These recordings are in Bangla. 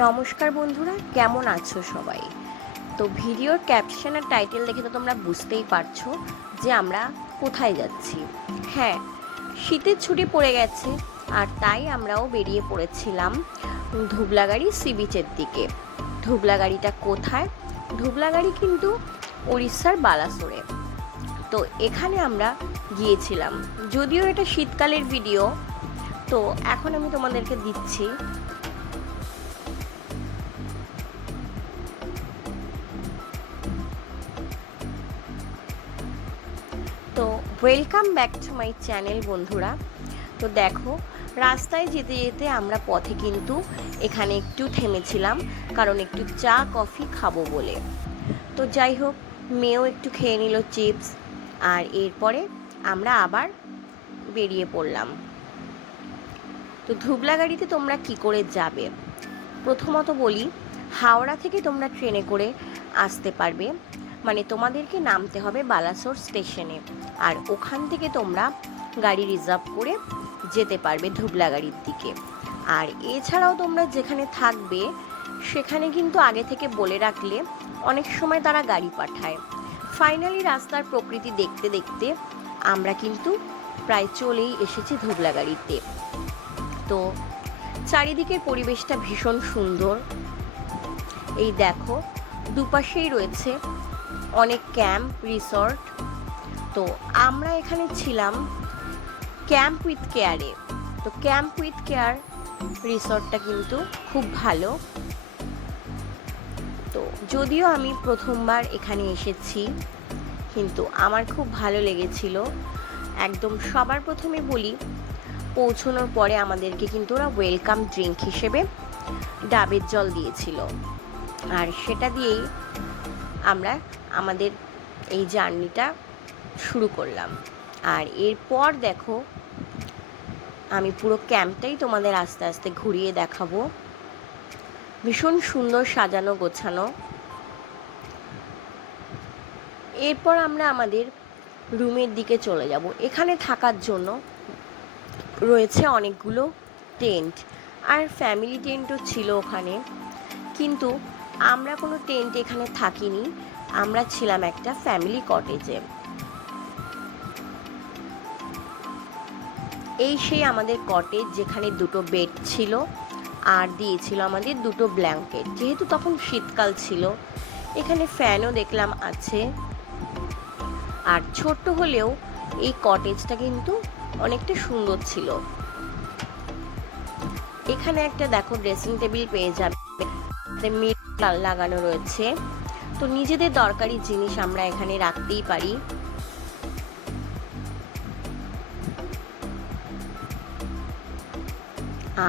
নমস্কার বন্ধুরা, কেমন আছো সবাই? তো ভিডিওর ক্যাপশন আর টাইটেল দেখে তো তোমরা বুঝতেই পারছো যে আমরা কোথায় যাচ্ছি। হ্যাঁ, শীতের ছুটি পড়ে গেছে আর তাই আমরাও বেরিয়ে পড়েছিলাম ধুবলাগাড়ি সি বিচের দিকে। ধুবলাগাড়িটা কোথায়? ধুবলাগাড়ি কিন্তু উড়িষ্যার বালাসোরে। তো এখানে আমরা গিয়েছিলাম, যদিও এটা শীতকালের ভিডিও। তো এখন আমি তোমাদেরকে দিচ্ছি। তো welcome back to my channel বন্ধুরা। তো দেখো, রাস্তায় যেতে যেতে আমরা পথে কিন্তু এখানে একটু থেমেছিলাম, কারণ একটু চা কফি খাবো বলে। তো যাই হোক, মেয়েও একটু খেয়ে নিল চিপস, আর এরপরে আমরা আবার বেরিয়ে পড়লাম। তো ধুবলাগাড়িতে তোমরা কি করে যাবে? প্রথমত বলি, হাওড়া থেকে তোমরা ট্রেনে করে আসতে পারবে। মানে তোমাদেরকে নামতে হবে বালাসোর স্টেশনে, আর ওখান থেকে তোমরা গাড়ি রিজার্ভ করে যেতে পারবে ধুবলাগাড়ির দিকে। আর এছাড়াও তোমরা যেখানে থাকবে সেখানে কিন্তু আগে থেকে বলে রাখলে অনেক সময় তারা গাড়ি পাঠায়। ফাইনালি রাস্তার প্রকৃতি দেখতে দেখতে আমরা কিন্তু প্রায় চলেই এসেছি ধুবলাগাড়িতে। তো চারিদিকের পরিবেশটা ভীষণ সুন্দর। এই দেখো, দুপাশেই রয়েছে অনেক ক্যাম্প রিসর্ট। তো আমরা এখানে ছিলাম ক্যাম্প উইথ কেয়ারে। তো ক্যাম্প উইথ কেয়ার রিসর্টটা কিন্তু খুব ভালো। তো যদিও আমি প্রথমবার এখানে এসেছি, কিন্তু আমার খুব ভালো লেগেছিল। একদম সবার প্রথমে বলি, পৌঁছানোর পরে আমাদেরকে কিন্তু ওরা ওয়েলকাম ড্রিঙ্ক হিসেবে ডাবের জল দিয়েছিল, আর সেটা দিয়েই আমরা আমাদের এই জার্নিটা শুরু করলাম। আর এরপর দেখো, আমি পুরো ক্যাম্পটাই তোমাদের আস্তে আস্তে ঘুরিয়ে দেখাবো। ভীষণ সুন্দর সাজানো গোছানো। এরপর আমরা আমাদের রুমের দিকে চলে যাব। এখানে থাকার জন্য রয়েছে অনেকগুলো টেন্ট, আর ফ্যামিলি টেন্টও ছিল ওখানে, কিন্তু আমরা কোনো টেন্ট এখানে থাকিনি। আমরা ছিলাম একটা ফ্যামিলি কটেজে। এই সেই আমাদের কটেজ, যেখানে দুটো বেড ছিল আর দিয়েছিল আমাদের দুটো ব্ল্যাঙ্কেট, যেহেতু তখন শীতকাল ছিল। এখানে ফ্যানও দেখলাম আছে। আর ছোট্ট হলেও এই কটেজটা কিন্তু অনেকটা সুন্দর ছিল। এখানে একটা দেখো ড্রেসিং টেবিল পেয়ে যাবে, মিরর লাগানো রয়েছে। তো নিজেদের দরকারি জিনিস আমরা এখানে রাখতেই পারি।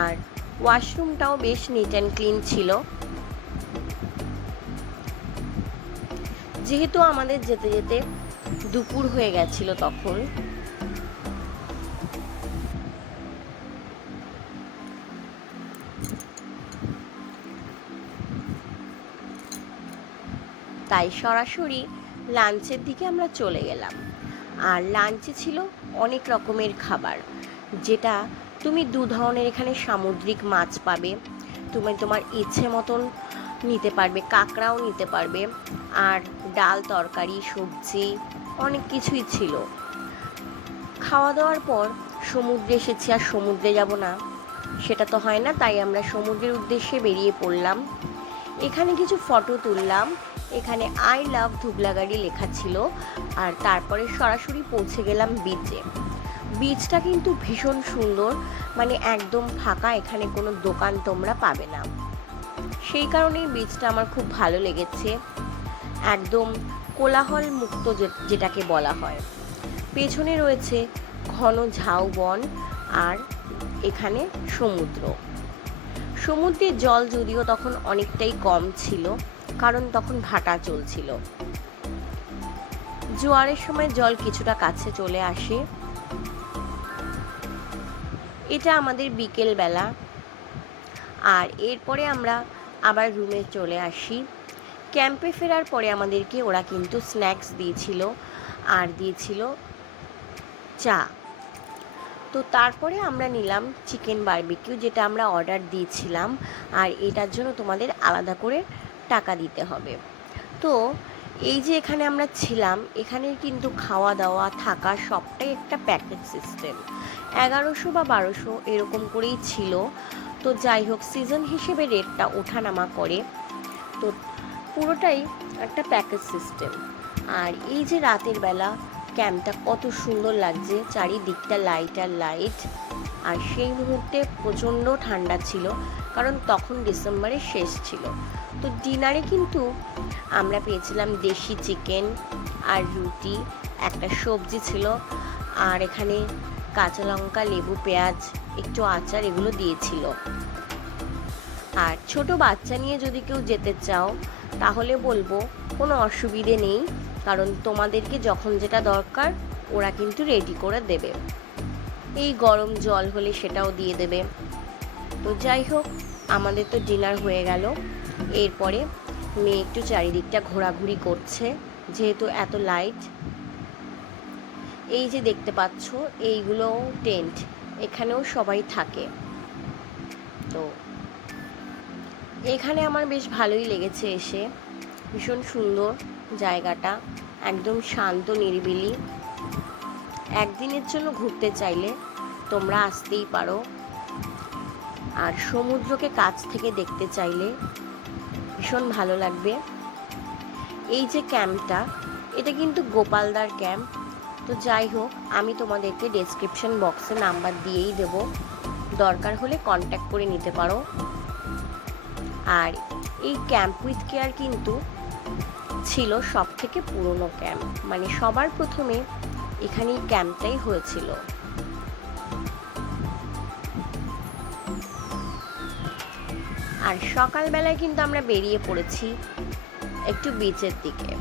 আর ওয়াশরুমটাও বেশ নিট অ্যান্ড ক্লিন ছিল। যেহেতু আমাদের যেতে যেতে দুপুর হয়ে গেছিল তখন, তাই সরাসরি লাঞ্চের দিকে আমরা চলে গেলাম। আর লাঞ্চে ছিল অনেক রকমের খাবার, যেটা তুমি দু ধরনের এখানে সামুদ্রিক মাছ পাবে। তুমি তোমার ইচ্ছে মতন নিতে পারবে, কাঁকড়াও নিতে পারবে, আর ডাল তরকারি সবজি অনেক কিছুই ছিল। খাওয়া দাওয়ার পর সমুদ্রে এসেছি, আর সমুদ্রে যাব না সেটা তো হয় না, তাই আমরা সমুদ্রের উদ্দেশ্যে বেরিয়ে পড়লাম। এখানে কিছু ফটো তুললাম। এখানে আই লাভ ধুবলাগাড়ি লেখা ছিল। আর তারপরে সরাসরি পৌঁছে গেলাম বিচে। বিচটা কিন্তু ভীষণ সুন্দর, মানে একদম ফাঁকা, এখানে কোনো দোকান তোমরা পাবে না। সেই কারণেই বিচটা আমার খুব ভালো লেগেছে। একদম কোলাহল মুক্ত যেটাকে বলা হয়। পেছনে রয়েছে ঘন ঝাউবন, আর এখানে সমুদ্র। সমুদ্রের জল যদিও তখন অনেকটাই কম ছিল, কারণ তখন ভাটা চলছিল। জোয়ারের সময় জল কিছুটা কাছে চলে আসে। এটা আমাদের বিকেল বেলা। আর এরপরে আমরা আবার রুমে চলে আসি। ক্যাম্পে ফেরার পরে আমাদেরকে ওরা কিন্তু স্ন্যাক্স দিয়েছিল, আর দিয়েছিল চা। তো তারপরে আমরা নিলাম চিকেন বারবিকিউ, যেটা আমরা অর্ডার দিয়েছিলাম, আর এটার জন্য তোমাদের আলাদা করে টাকা দিতে হবে। তো এই যে এখানে আমরা ছিলাম, এখানে কিন্তু খাওয়া দাওয়া থাকা সবটাই একটা প্যাকেজ সিস্টেম, 1100 বা 1200 এরকম করেই ছিল। তো যাই হোক, সিজন হিসেবে রেটটা ওঠানামা করে, তো পুরোটাই একটা প্যাকেজ সিস্টেম। আর এই যে রাতের বেলা ক্যাম্পটা কত সুন্দর লাগছে, চারিদিকটা লাইট আর লাইট। আর সেই মুহূর্তে প্রচণ্ড ঠান্ডা ছিল, কারণ তখন ডিসেম্বরের শেষ ছিল। তো ডিনারে কিন্তু আমরা পেয়েছিলাম দেশি চিকেন আর রুটি, একটা সবজি ছিল, আর এখানে কাঁচা লঙ্কা, লেবু, পেঁয়াজ, একটু আচার, এগুলো দিয়েছিল। আর ছোট বাচ্চা নিয়ে যদি কেউ যেতে চাও তাহলে বলবো কোনো অসুবিধে নেই, কারণ তোমাদেরকে যখন যেটা দরকার ওরা কিন্তু রেডি করে দেবে। এই গরম জল হলে সেটাও দিয়ে দেবে। তো যাই হোক, আমাদের তো ডিনার হয়ে গেল। এরপরে মেয়ে একটু চারিদিকটা ঘোরাঘুরি করছে, যেহেতু এত লাইট। এই যে দেখতে পাচ্ছ, এইগুলো টেন্ট, এখানেও সবাই থাকে। তো এখানে আমার বেশ ভালোই লেগেছে এসে, ভীষণ সুন্দর জায়গাটা, একদম শান্ত নিরিবিলি। একদিনের জন্য ঘুরতে চাইলে তোমরা আসতেই পারো। আর সমুদ্রকে কাছ থেকে দেখতে চাইলে ভীষণ ভালো লাগবে। এই যে ক্যাম্পটা, এটা কিন্তু গোপালদার ক্যাম্প। তো যাই হোক, আমি তোমাদেরকে ডেসক্রিপশন বক্সে নাম্বার দিয়েই দেব, দরকার হলে কন্ট্যাক্ট করে নিতে পারো। আর এই ক্যাম্প উইথ কেয়ার কিন্তু ছিল সব থেকে পুরনো ক্যাম্প, মানে সবার প্রথমে এখানেই ক্যাম্পটাই হয়েছিল। আর সকালবেলায় কিন্তু আমরা বেরিয়ে পড়েছি একটু বিচের দিকে।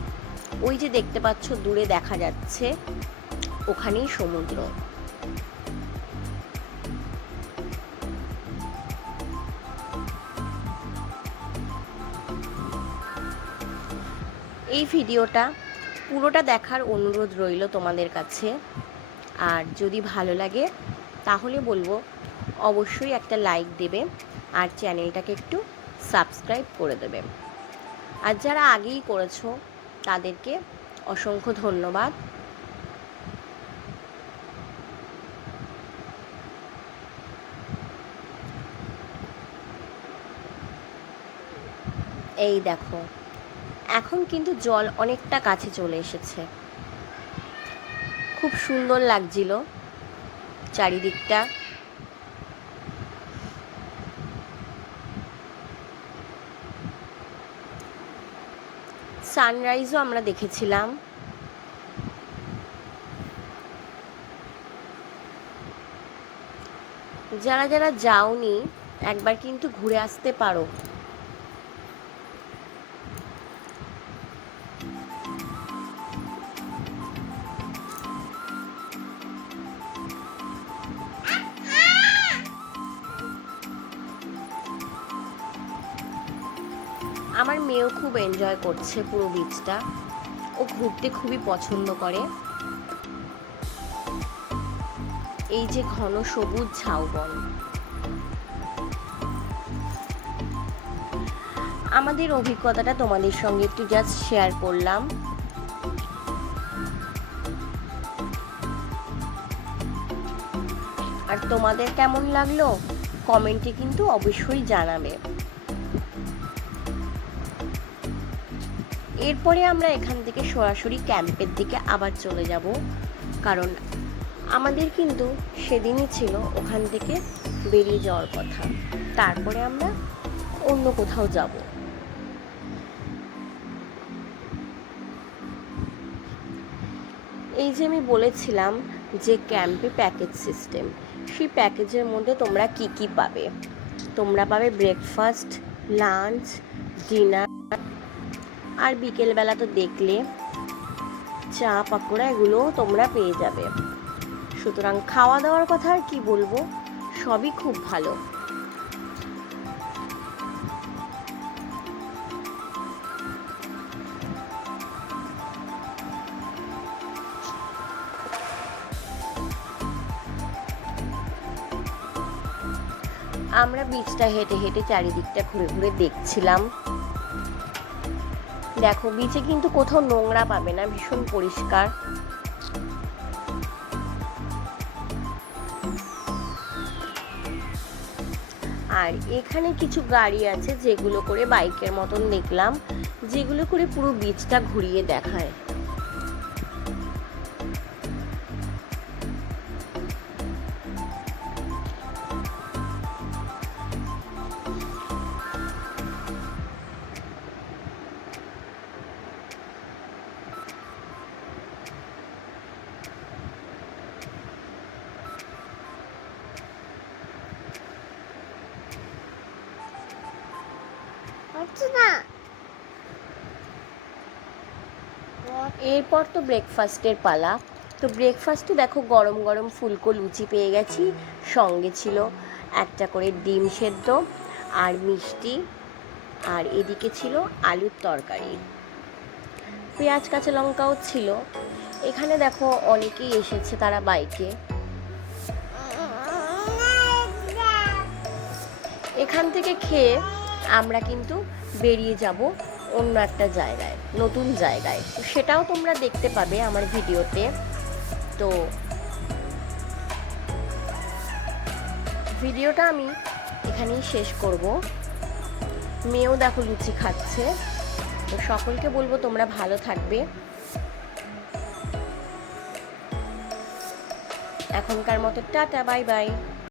ওই যে দেখতে পাচ্ছ দূরে দেখা যাচ্ছে, ওখানেই সমুদ্র। এই ভিডিওটা পুরোটা দেখার অনুরোধ রইল তোমাদের কাছে। আর যদি ভালো লাগে তাহলে বলবো অবশ্যই একটা লাইক দেবে, আর চ্যানেলটাকে একটু সাবস্ক্রাইব করে দেবে। আর যারা আগেই করেছো তাদেরকে অসংখ্য ধন্যবাদ। এই দেখো, এখন কিন্তু জল অনেকটা কাছে চলে এসেছে, খুব সুন্দর লাগছিল চারিদিকটা। সানরাইজও আমরা দেখেছিলাম। যারা যারা যাওনি একবার কিন্তু ঘুরে আসতে পারো। আমার মেয়েও খুব এনজয় করছে পুরো বিচটা, ও ঘুরতে খুবই পছন্দ করে। এই যে ঘন সবুজ ঝাউবন, আমাদের অভিজ্ঞতাটা তোমাদের সঙ্গে একটু জাস্ট শেয়ার করলাম। আর তোমাদের কেমন লাগলো কমেন্টে কিন্তু অবশ্যই জানাবে। এরপরে আমরা এখান থেকে সরাসরি ক্যাম্পের দিকে আবার চলে যাব, কারণ আমাদের কিন্তু সেদিনই ছিল ওখান থেকে বেরিয়ে যাওয়ার কথা। তারপরে আমরা অন্য কোথাও যাব। এই যে আমি বলেছিলাম যে ক্যাম্পে প্যাকেজ সিস্টেম, সেই প্যাকেজের মধ্যে তোমরা কি কি পাবে? তোমরা পাবে ব্রেকফাস্ট, লাঞ্চ, ডিনার, আর বিকেলবেলা তো দেখলে চা পাকোড়া, এগুলোও তোমরা পেয়ে যাবে। সুতরাং খাওয়া দাওয়ার কথা আর কি বলবো, সবই খুব ভালো। আমরা বিচটা হেঁটে হেঁটে চারিদিকটা ঘুরে ঘুরে দেখছিলাম। দেখো বিচে কিন্তু কোথাও নোংরা পাবে না, ভীষণ পরিষ্কার। আর এখানে কিছু গাড়ি আছে যেগুলো করে বাইকের মতন দেখলাম, যেগুলো করে পুরো বিচটা ঘুরিয়ে দেখায়। এরপর তো ব্রেকফাস্টের পালা। তো ব্রেকফাস্টে দেখো গরম গরম ফুলকো লুচি পেয়ে গেছি, সঙ্গে ছিল একটা করে ডিম সেদ্ধ আর মিষ্টি, আর এদিকে ছিল আলুর তরকারি, পেঁয়াজ কাঁচা লঙ্কাও ছিল। এখানে দেখো অনেকেই এসেছে, তারা বাইকে। এখান থেকে খেয়ে আমরা কিন্তু বেরিয়ে যাব অন্য একটা জায়গায়, নতুন জায়গায়। তো সেটাও তোমরা দেখতে পাবে আমার ভিডিওতে। তো ভিডিওটা আমি এখানেই শেষ করব। মেয়েও দেখো লুচি খাচ্ছে। তো সকলকে বলবো তোমরা ভালো থাকবে। এখনকার মতো টাটা, বাই বাই।